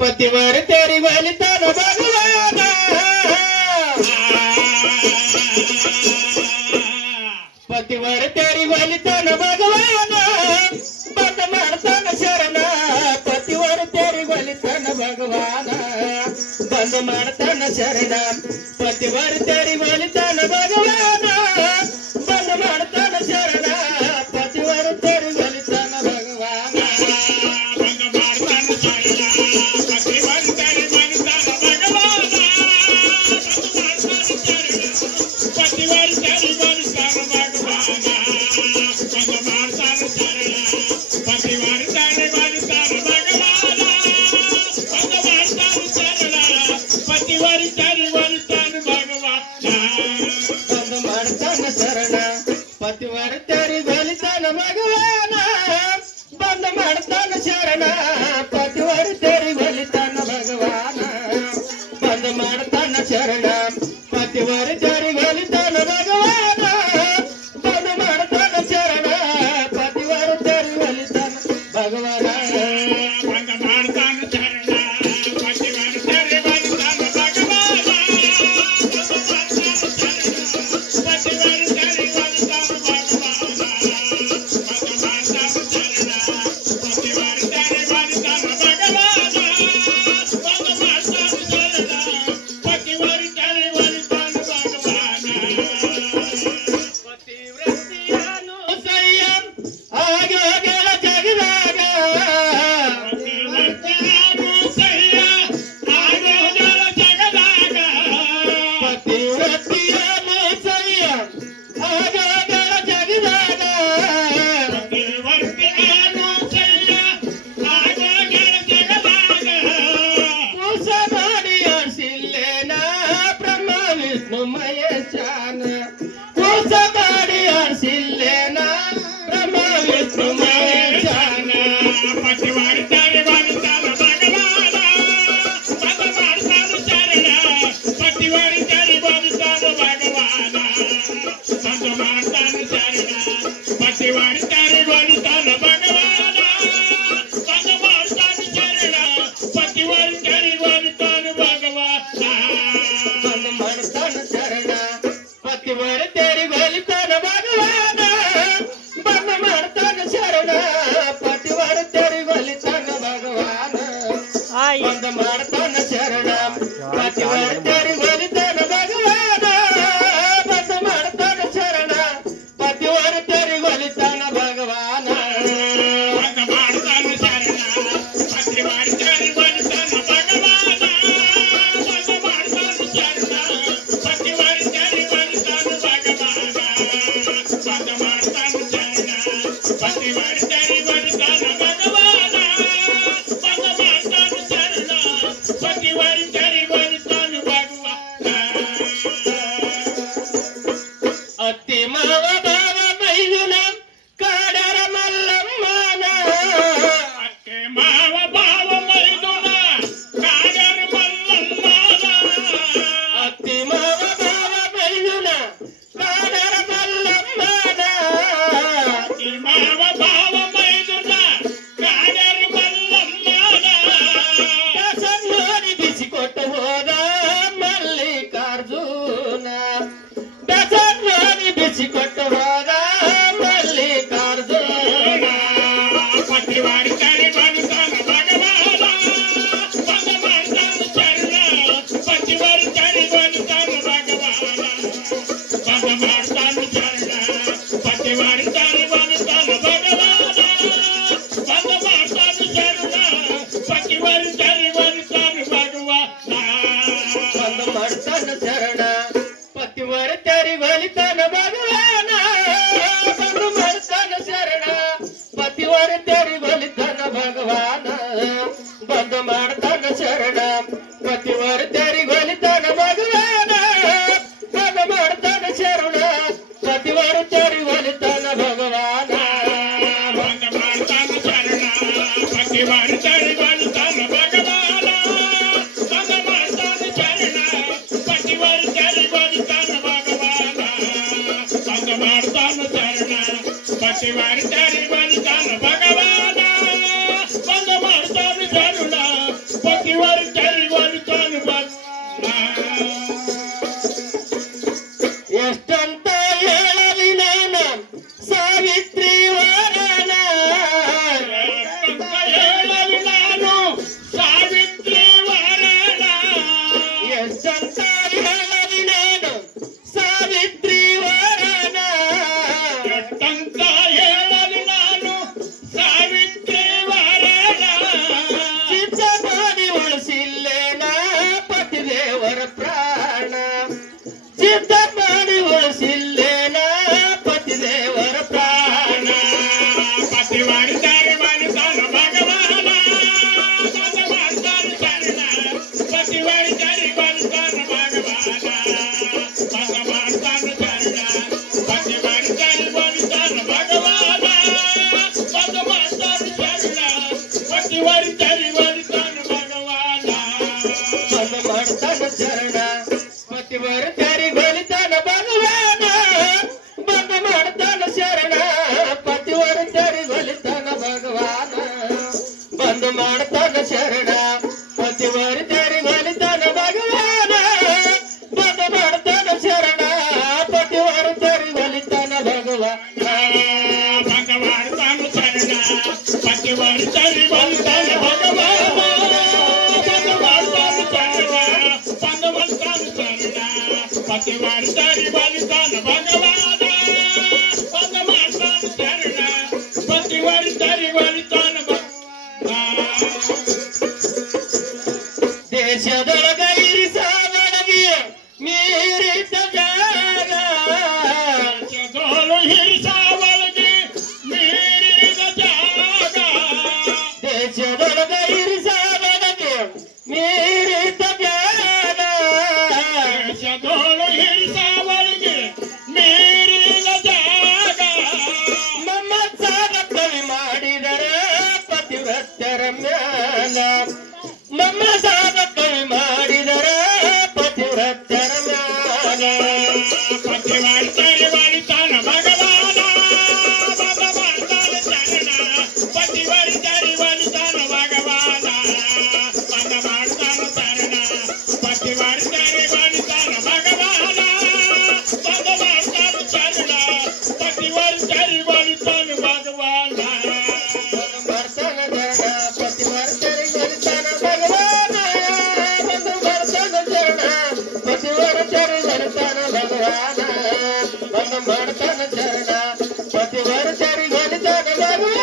पतिवर तेरी वलितन भगवान पतिवर तेरी वलितन भगवान बंद मारतन शरण पतिवर तेरी वलितन भगवान बंद मारतन शरण पतिवर तेरी वलितन भगवान बंद मारतन शरण पतिवर तेरी वलितन भगवान पतिवर तेरी वलितन भगवान बंद मारतन शरण पतिवर तेरी वलितन भगवान बंद मारतन शरण पतिवर तेरी वलितन भगवान बंद मारतन शरण पतिवर तेरी वलितन भगवान बंद मारतन शरण पतिवर तेरी वलितन भगवान बंद मारतन शरण पतिवर तेरी वलितन भगवान बंद मारतन शरण पतिवर तेरी वलितन भगवान बंद मारतन शरण पतिवर तेरी वलितन भगवान बंद मारतन शरण पतिवर तेरी वलितन भगवान बंद मारतन शरण पतिवर तेरी वलितन भगवान अति माव भाव मैदुन काडर मल्लम्मन अति माव भाव मैदुन काडर मल्लम्मन अति माव भाव मैदुन काडर मल्लम्मन अति माव भाव मैदुन काडर मल्लम्मन दासन लोरी बिसिकोट ಶರಣ ಪತಿವರ ತೆರಿ ಬಲಿತಾನ ಭಗವಾನ ಬಂದು ಮಾಡ್ತಾನ ಶರಣ ಪತಿವರ ತೆರಿ ಬಲಿತಾನ ಭಗವಾನ ಬಂದು ಮಾಡ್ತಾನ ಶರಣ ಪತಿವರ ತೆರಿ ಬಲಿತಾನ ಭಗವಾನ ಬಂದು ಮಾಡ್ತಾನ ಶರಣ ಪತಿವರ ತೆರಿ ಬಲಿತಾನ ಭಗವಾನ ಬಂದು ಮಾಡ್ತಾನ ಶರಣ ಪತಿವರ ತೆರಿ ಬಲಿತಾನ ಭಗವಾನ ಬಂದು ಮಾಡ್ತಾನ ಶರಣ ಪತಿವರ ತೆರಿ ಬಲಿತಾನ ಭಗವಾನ ಬಂದು ಮಾಡ್ತಾನ ಶರಣ ಪತಿವರ ತೆರಿ ಬಲಿತಾನ ಭಗವಾನ ಬಂದು ಮಾಡ್ತಾನ ಶರಣ ಪತಿವರ ತೆರಿ ಬಲಿತಾನ ಭಗವಾನ ಎಷ್ಟಂತ ಹೇಳಲಿ ನಾನು ಸಾವಿತ್ರಿ ವರನ ಹೇಳಲಿ ನಾನು ಸಾವಿತ್ರಿ ವರನ ಎಷ್ಟಂತ ಹೇಳಲಿ ನಾನು ಸಾವಿತ್ರಿ ವರನ ಎಷ್ಟಂತ ಹೇಳಲಿ ನಾನು ಸಾವಿತ್ರಿ ವರನ ಚಿತ್ತ ಮಾಡಿ ಉಳಿಸಿಲ್ಲೇನ ಪತಿದೇವರ ಪ್ರಾಣ ಚಿತ್ತ ಮಾಡಿ ಉಳಿಸಿಲ್ಲೇನ ಪತಿದೇವರ ಪ್ರಾಣ ಪತಿವರ ತೆರಿ ಬಲಿತಾನ ಭಗವಾನ ಬಂದು ಮಾಡ್ತಾನ ಶರಣ ಪತಿವರ ತೆರಿ ಬಲಿತಾನ ಭಗವಾನ ಬಂದು ಮಾಡ್ತಾನ ಶರಣ ಪತಿವರ ತೆರಿ ಬಲಿತಾನ ಭಗವಾನ ಬಂದು ಮಾಡ್ತಾನ ಶರಣ ಪತಿವರ ತೆರಿ ಬಲಿತಾನ ಭಗವಾನ ಬಂದು ಮಾಡ್ತಾನ ಶರಣ ಪತಿವರ ತೆರಿ ಬಲಿತಾನ ಭಗವಾನ ಬಂದು ಮಾಡ್ತಾನ ಶರಣ ಪತಿವರ ತೆರಿ ಬಲಿತಾನ ಭಗವಾನ ಬಂದು ಮಾಡ್ತಾನ ಶರಣ ಪತಿವರ ತೆರಿ ಬಲಿತಾನ ಭಗವಾನ ಬಂದು ಮಾಡ್ತಾನ ಶರಣ ಪತಿವರ ತೆರಿ ಬಲಿತಾನ ಭಗವಾನ ಬಂದು ಮಾಡ್ತಾನ ಶರಣ ಪತಿವರ ತೆರಿ ಬಲಿತಾನ ಭಗವಾನ ಬಂದು ಮಾಡ್ತಾನ ಶರಣ ಬಂದು ಮಾಡ್ತಾನ ಶರಣ ಪತಿವರ ತೆರಿ ಬಲಿತಾನ ಭಗವಾನ ಬಂದು ಮಾಡ್ತಾನ ಶರಣ ಪತಿವರ ತೆರಿ ಬಲಿತಾನ ಭಗವಾನ ದೇಶದೊಳಗ ಇರಿಸಾವಣಗಿ ಮೀರಿದ ಜಾಗ ದೇಶದೊಳು ಇರಿಸಾವಣಗಿ ಮೀರಿದ ಜಾಗ ದೇಶದೊಳಗ ಇರಿಸಾವಣಗಿ ಮೀರಿದ ಜಾಗ ದೇಶದೊಳು ಇರಿಸಾವಣಗಿ ಮೀರಿದ ಜಾಗ ನಮ್ಮ ಸಾಲ ಕವಿ ಮಾಡಿದರೆ ಪತಿವ್ರತ್ಯರ ಮ್ಯಾಲ ನಮ್ಮ ಸಾಲ ಕವಿ ಮಾಡಿದರೆ ಪತಿವ್ರತ್ಯರ ಮ್ಯಾಲ ಪತಿವರ ತೆರಿ ಬಲಿತಾನ ಭಗವಾನ ಬಂದು ಮಾಡ್ತಾನ ಶರಣ ಪತಿವರ ತೆರಿ ಬಲಿತಾನ ಭಗವಾನ ಬಂದು ಮಾಡ್ತಾನ ಶರಣ ಪತಿವರ ತೆರಿ ಬಲಿತಾನ ಭಗವಾನ ಬಂದು ಮಾಡ್ತಾನ ಶರಣ ಪತಿವರ ತೆರಿ ಬಲಿತಾನ ಭಗವಾನ ಬರ್ತಾನ ಶರಣ ಪತಿವರ ತೆರಿ ಬಲಿತಾನ ಭಗವಾನ ಬಂದು ಮಾಡ್ತಾನ ಶರಣ ಪತಿವರ ತೆರಿ ಬಲಿತಾನ ಭಗವಾನ ಬಂದು ಮಾಡ್ತಾನ ಶರಣ ಪತಿವರ ತೆರಿ ಬಲಿತಾನ ಭಗವಾನ